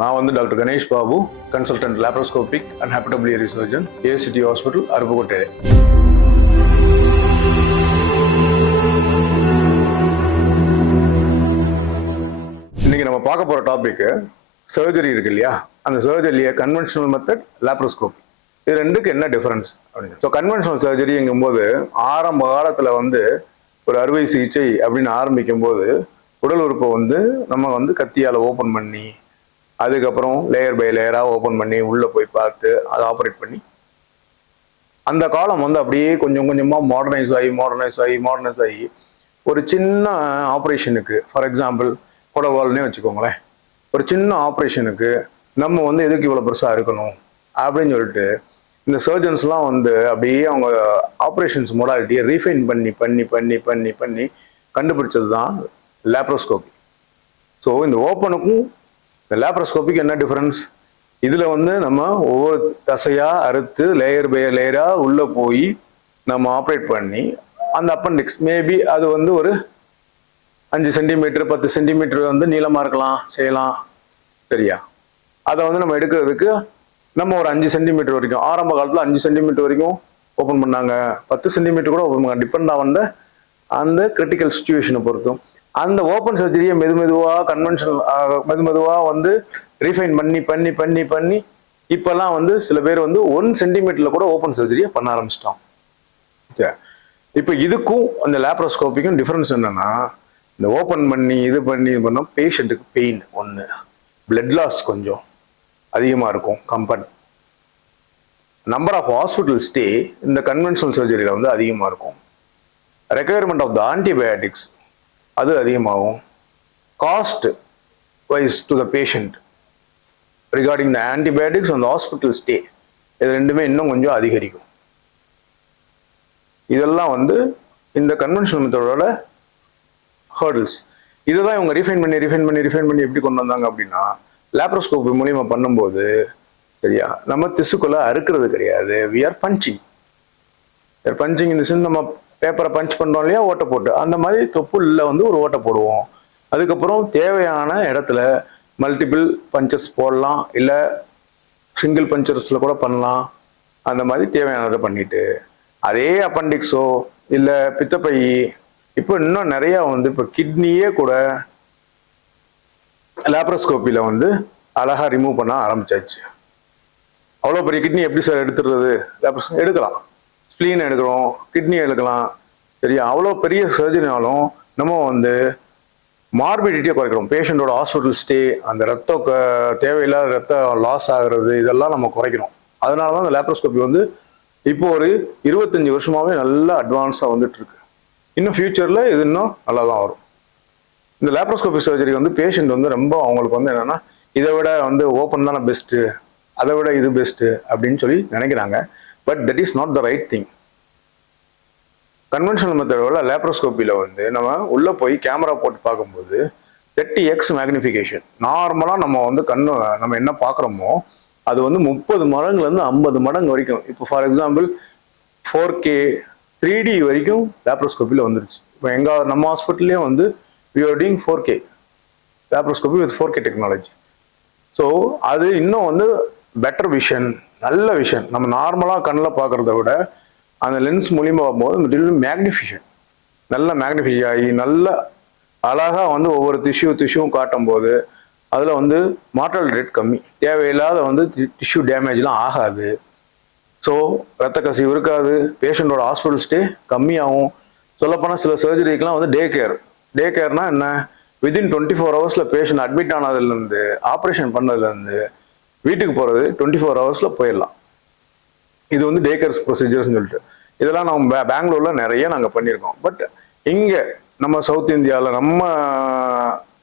நான் வந்து doctor Ganesh Babu, consultant laparoscopic and hepatobiliary surgeon, ACD hospital, Aruppukottai. இன்னைக்கு நம்ம பார்க்க போற டாபிக் சர்ஜரி இருக்கு இல்லையா, அந்த சர்ஜரியை கன்வென்ஷனல் மெத்தட், லாப்ரோஸ்கோபி, இது ரெண்டுக்கு என்ன டிஃபரன்ஸ் அப்படின்னு. ஸோ கன்வென்ஷனல் சர்ஜரிங்கும் போது ஆரம்ப காலத்தில் வந்து ஒரு அறுவை சிகிச்சை அப்படின்னு ஆரம்பிக்கும் போது உடல் உறுப்பை வந்து நம்ம வந்து கத்தியால் ஓப்பன் பண்ணி அதுக்கப்புறம் லேயர் பை லேயராக ஓப்பன் பண்ணி உள்ளே போய் பார்த்து அதை ஆப்ரேட் பண்ணி அந்த காலம் வந்து அப்படியே கொஞ்சம் கொஞ்சமாக மாடர்னைஸ் ஆகி ஒரு சின்ன ஆப்ரேஷனுக்கு, ஃபார் எக்ஸாம்பிள் குடவால்னே வச்சுக்கோங்களேன், ஒரு சின்ன ஆப்ரேஷனுக்கு நம்ம வந்து எதுக்கு இவ்வளோ பெருசாக இருக்கணும் அப்படின்னு சொல்லிட்டு இந்த சர்ஜன்ஸ்லாம் வந்து அப்படியே அவங்க ஆப்ரேஷன்ஸ் மொடாலிட்டியை ரீஃபைன் பண்ணி கண்டுபிடிச்சது தான் லாப்ரோஸ்கோபி. ஸோ இந்த ஓப்பனுக்கும் இந்த லாப்ரோஸ்கோபிக்கு என்ன டிஃபரன்ஸ்? இதில் வந்து நம்ம ஒவ்வொரு தசையாக அறுத்து லேயர் பை லேயராக உள்ளே போய் நம்ம ஆப்ரேட் பண்ணி அந்த அப்பெண்டிக்ஸ் மேபி அது வந்து ஒரு 5 சென்டிமீட்டர் 10 சென்டிமீட்டர் வந்து நீளமாக இருக்கலாம், செய்யலாம், சரியா? அதை வந்து நம்ம எடுக்கிறதுக்கு நம்ம ஒரு 5 சென்டிமீட்டர் வரைக்கும், ஆரம்ப காலத்தில் 5 சென்டிமீட்டர் வரைக்கும் ஓப்பன் பண்ணாங்க, 10 சென்டிமீட்டர் கூட ஓப்பன் பண்ணாங்க, டிபெண்ட் ஆன் அந்த கிரிட்டிக்கல் சுச்சுவேஷனை பொறுத்தும். அந்த ஓப்பன் சர்ஜரியை மெதுவாக மெதுவாக வந்து ரீஃபைன் பண்ணி இப்பெல்லாம் வந்து சில பேர் வந்து 1 சென்டிமீட்டர்ல கூட ஓப்பன் சர்ஜரியை பண்ண ஆரம்பிச்சிட்டோம். இப்போ இதுக்கும் அந்த லாப்ரோஸ்கோபிக்கும் டிஃபரன்ஸ் என்னன்னா, இந்த ஓப்பன் பண்ணி இது பண்ணோம் பேஷண்ட்டுக்கு பெயின் ஒன்று, பிளட் லாஸ் கொஞ்சம் அதிகமாக இருக்கும், நம்பர் ஆஃப் ஹாஸ்பிட்டல் ஸ்டே இந்த கன்வென்ஷனல் சர்ஜரியில் வந்து அதிகமாக இருக்கும், ரெக்யர்மெண்ட் ஆஃப் த ஆன்டிபயோட்டிக்ஸ் அது அதிகமாகும், cost wise to the patient regarding the antibiotics அந்த ஹாஸ்பிட்டல் ஸ்டே, இது ரெண்டுமே இன்னும் கொஞ்சம் அதிகரிக்கும். இதெல்லாம் வந்து இந்த கன்வென்ஷனல் மெத்தடோட ஹர்டில்ஸ். இதுதான் இவங்க ரீஃபைன் பண்ணி எப்படி கொண்டு வந்தாங்க அப்படின்னா, லாப்ரோஸ்கோபி மூலியமா பண்ணும்போது, சரியா, நம்ம திசுக்குள்ள அறுக்கிறது கிடையாது, வி ஆர் பஞ்சிங் இந்த சென்ஸ் நம்ம பேப்பரை பஞ்ச் பண்ணுறோம் இல்லையா, ஓட்டை போட்டு, அந்த மாதிரி தொப்புளில் வந்து ஒரு ஓட்டை போடுவோம். அதுக்கப்புறம் தேவையான இடத்துல மல்டிபிள் பஞ்சர்ஸ் போடலாம், இல்லை சிங்கிள் பஞ்சர்ஸில் கூட பண்ணலாம். அந்த மாதிரி தேவையானதை பண்ணிட்டு அதே அப்பெண்டிக்ஸோ இல்லை பித்தப்பை, இப்போ இன்னும் நிறையா வந்து இப்போ கிட்னியே கூட லாப்ரோஸ்கோப்பியில் வந்து அழகாக ரிமூவ் பண்ண ஆரம்பிச்சாச்சு. அவ்வளோ பெரிய கிட்னி எப்படி சார் எடுத்துடுறது? லாப்ரோஸ்கோபி எடுக்கலாம், ஸ்ப்ளீன் எடுக்கிறோம், கிட்னி எடுக்கலாம், சரியா? அவ்வளோ பெரிய சர்ஜரினாலும் நம்ம வந்து மார்பிடிட்டியை குறைக்கிறோம், பேஷண்ட்டோட ஹாஸ்பிட்டல் ஸ்டே, அந்த தேவையில்லாத ரத்தம் லாஸ் ஆகுறது, இதெல்லாம் நம்ம குறைக்கிறோம். அதனால தான் இந்த லாப்ரோஸ்கோபி வந்து இப்போ ஒரு 25 வருஷமாகவே நல்லா அட்வான்ஸாக வந்துட்டு இருக்கு. இன்னும் ஃபியூச்சரில் இது இன்னும் நல்லா தான் வரும். இந்த லாப்ரோஸ்கோபி சர்ஜரி வந்து பேஷண்ட் வந்து ரொம்ப அவங்களுக்கு வந்து என்னென்னா, இதை விட வந்து ஓப்பன் தானே பெஸ்ட்டு, அதை விட இது பெஸ்ட்டு அப்படின்னு சொல்லி நினைக்கிறாங்க. But that is not the right thing. Conventional மெத்தடோட லாப்ரோஸ்கோப்பியில் வந்து நம்ம உள்ளே போய் கேமரா போட்டு பார்க்கும்போது 30x மேக்னிஃபிகேஷன். நார்மலாக நம்ம வந்து நம்ம என்ன பார்க்குறோமோ அது வந்து 30 மடங்குலேருந்து 50 மடங்கு வரைக்கும். இப்போ ஃபார் எக்ஸாம்பிள் 4K 3D வரைக்கும் லாப்ரோஸ்கோப்பியில் வந்துருச்சு. இப்போ நம்ம ஹாஸ்பிட்டல்லையும் வந்து we are doing 4K laparoscopy with 4K technology. So அது இன்னும் வந்து பெட்டர் விஷன், நல்ல விஷன். நம்ம நார்மலாக கண்ணில் பார்க்குறத விட அந்த லென்ஸ் மூலியமாக பார்க்கும்போது மேக்னிஃபிகேஷன், நல்ல மேக்னிஃபிகேஷன் ஆகி நல்ல அழகாக வந்து ஒவ்வொரு டிஷ்யூவும் காட்டும் போது அதில் வந்து மார்டாலிட்டி ரேட் கம்மி, தேவையில்லாத வந்து டிஷ்யூ டேமேஜ்லாம் ஆகாது. ஸோ ரத்த கசிவு இருக்காது, பேஷண்ட்டோட ஹாஸ்பிட்டல் ஸ்டே கம்மியாகும். சொல்லப்போனால் சில சர்ஜரிக்கெலாம் வந்து டே கேர்னா என்ன, வித்தின் 24 ஹவர்ஸில் பேஷண்ட் அட்மிட் ஆனதுலேருந்து ஆப்ரேஷன் பண்ணதுலேருந்து வீட்டுக்கு போகிறது 24 ஹவர்ஸில் போயிடலாம். இது வந்து டே கேர் ப்ரொசீஜர்ஸ்னு சொல்லிட்டு இதெல்லாம் நம்ம பெங்களூரில் நிறைய நாங்கள் பண்ணியிருக்கோம். பட் இங்கே நம்ம சவுத் இந்தியாவில், நம்ம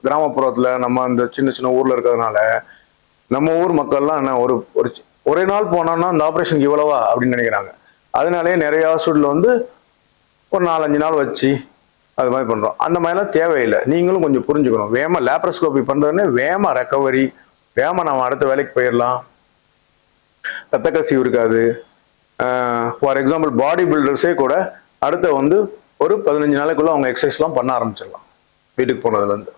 கிராமப்புறத்தில், நம்ம அந்த சின்ன ஊரில் இருக்கிறதுனால நம்ம ஊர் மக்கள்லாம் என்ன ஒரே நாள் போனோம்னா அந்த ஆப்ரேஷனுக்கு இவ்வளவா அப்படின்னு நினைக்கிறாங்க. அதனாலே நிறைய ஹாஸ்பிட்டலில் வந்து ஒரு 4-5 நாள் வச்சு அது மாதிரி பண்ணுறோம். அந்த மாதிரிலாம் தேவையில்லை. நீங்களும் கொஞ்சம் புரிஞ்சுக்கணும். வேகமாக லாப்ரோஸ்கோபி பண்ணுறதுன்னு வேகமாக ரெக்கவரி, வேகமாக நம்ம அடுத்த வேலைக்கு போயிடலாம், ரத்த கசிவு இருக்காது. ஃபார் எக்ஸாம்பிள் பாடி பில்டர்ஸே கூட அடுத்த வந்து ஒரு 15 நாளைக்குள்ள அவங்க எக்ஸசைஸ்லாம் பண்ண ஆரம்பிச்சிடலாம் வீட்டுக்கு போனதுலேருந்து.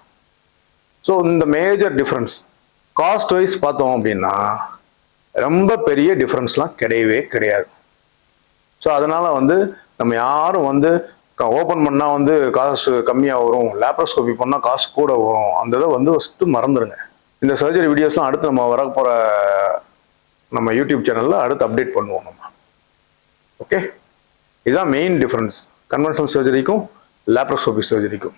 ஸோ இந்த மேஜர் டிஃப்ரென்ஸ் காஸ்ட் வைஸ் பார்த்தோம் அப்படின்னா ரொம்ப பெரிய டிஃப்ரென்ஸ்லாம் கிடையவே கிடையாது. ஸோ அதனால வந்து நம்ம யாரும் வந்து ஓப்பன் பண்ணால் வந்து காசு கம்மியாக வரும், லேப்ரோஸ்கோபி பண்ணால் காசு கூட வரும், அந்த இதை வந்து ஃபஸ்ட்டு மறந்துடுங்க. இந்த சர்ஜரி வீடியோஸ்லாம் அடுத்து நம்ம வர போகிற நம்ம யூடியூப் சேனலில் அடுத்து அப்டேட் பண்ணுவோம் நம்ம. ஓகே, இதுதான் மெயின் டிஃப்ரென்ஸ் கன்வென்ஷனல் சர்ஜரிக்கும் லேப்ரோஸ்கோபி சர்ஜரிக்கும்.